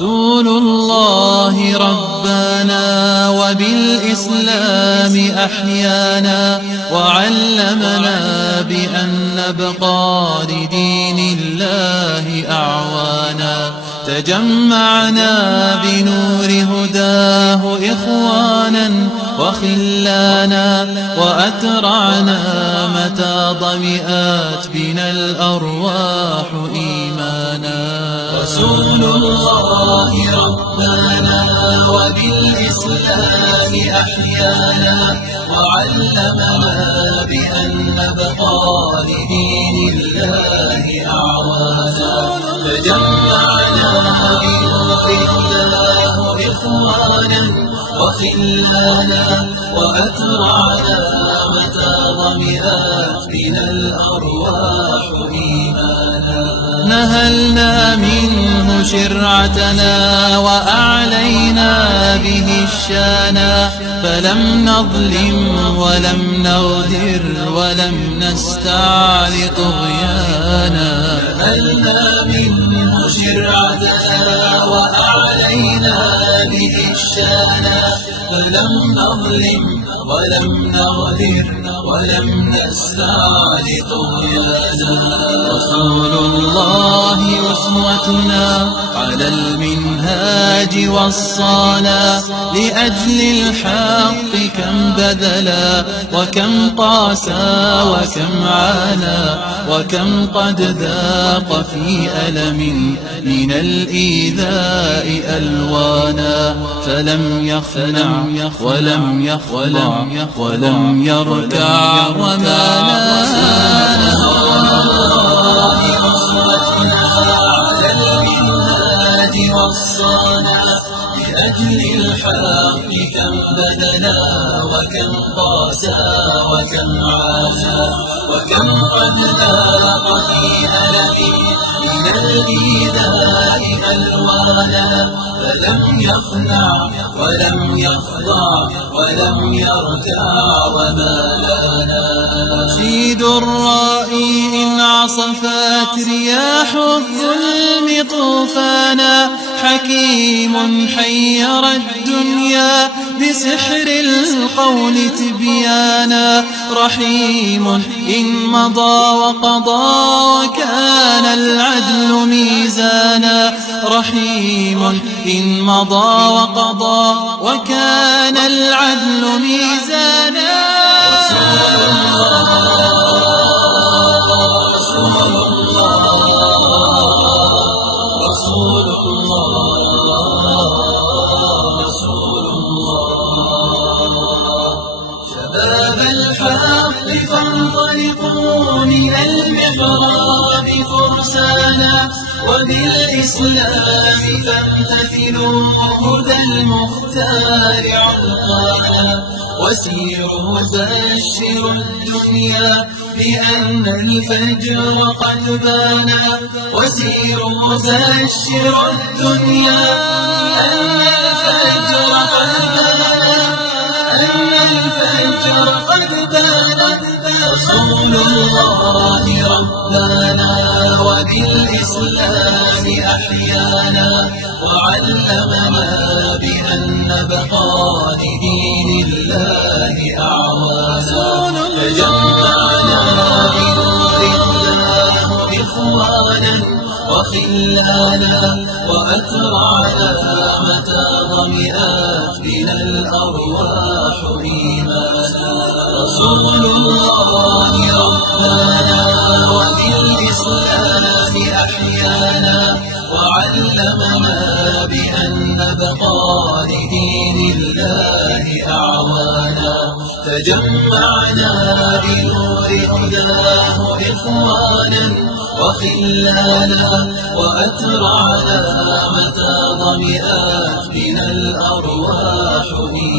رسول الله ربنا وبالإسلام أحيانا وعلمنا بأن نبقى لدين الله أعوانا تجمعنا بنور هداه إخوانا وخلانا وأترعنا متى ضمئات بنا الأرواح إيمانا رسول الله ربنا وبالإسلام أحيانا وعلمنا بأن نبقى لدين الله أعوانا تجمعنا بنور هداه إخوانا وخلانا وأترعنا متى ضمئات بنا الأرواح إيمانا نهلنا منه شرعتنا وأعلينا به الشانا فلم نظلم ولم نغدر ولم نستعل طغيانا نهلنا منه شرعتنا وأعلينا به الشانا فلم نظلم ولم نغدر ولم نستعل طغيانا رسول الله أسوتنا على المنهاج وصانا لأجل الحق كم بذلا وكم قاسى وكم عانى وكم قد ذاق في ألم من الإيذاء ألوانا فلم يخنع ولم يخضع ولم يركع وما نال وصانا لأجل الحق كم بذلا وكم قاسى وكم عانى وكم قد ذاق في ألم من الإيذاء ألوانا فلم يخنع ولم يخضع ولم يركع وما لنا رشيد الرائي إن عصفت رياح الظلم طوفانا حكيم حير الدنيا بسحر القول تبيانا رحيم إن مضى وقضى وكان العدل ميزانا رحيم إن مضى وقضى وكان العدل ميزانا فانطلقوا من المحراب فرسانا وبالإسلام فامتثلوا هدى المختار عرقانا وسيروا بشروا الدنيا بأن الفجر قد بانا وسيروا بشروا الدنيا بأن الفجر قد بانا أن الفجر قد بانا رسول الله ربنا وبالإسلام أحيانا وعلمنا بأن نبقى لدين الله أعوانا تجمعنا بنور الله إخوانا وخلانا وأترعنا متى ضمئات بنا الأرواح إيمانا رسول الله ربنا وبالإسلام أحيانا وعلمنا بأن نبقى لدين الله أعوانا تجمعنا بنور هداه إخوانا وخلانا وأترعنا متى ضمئات بنا الأرواح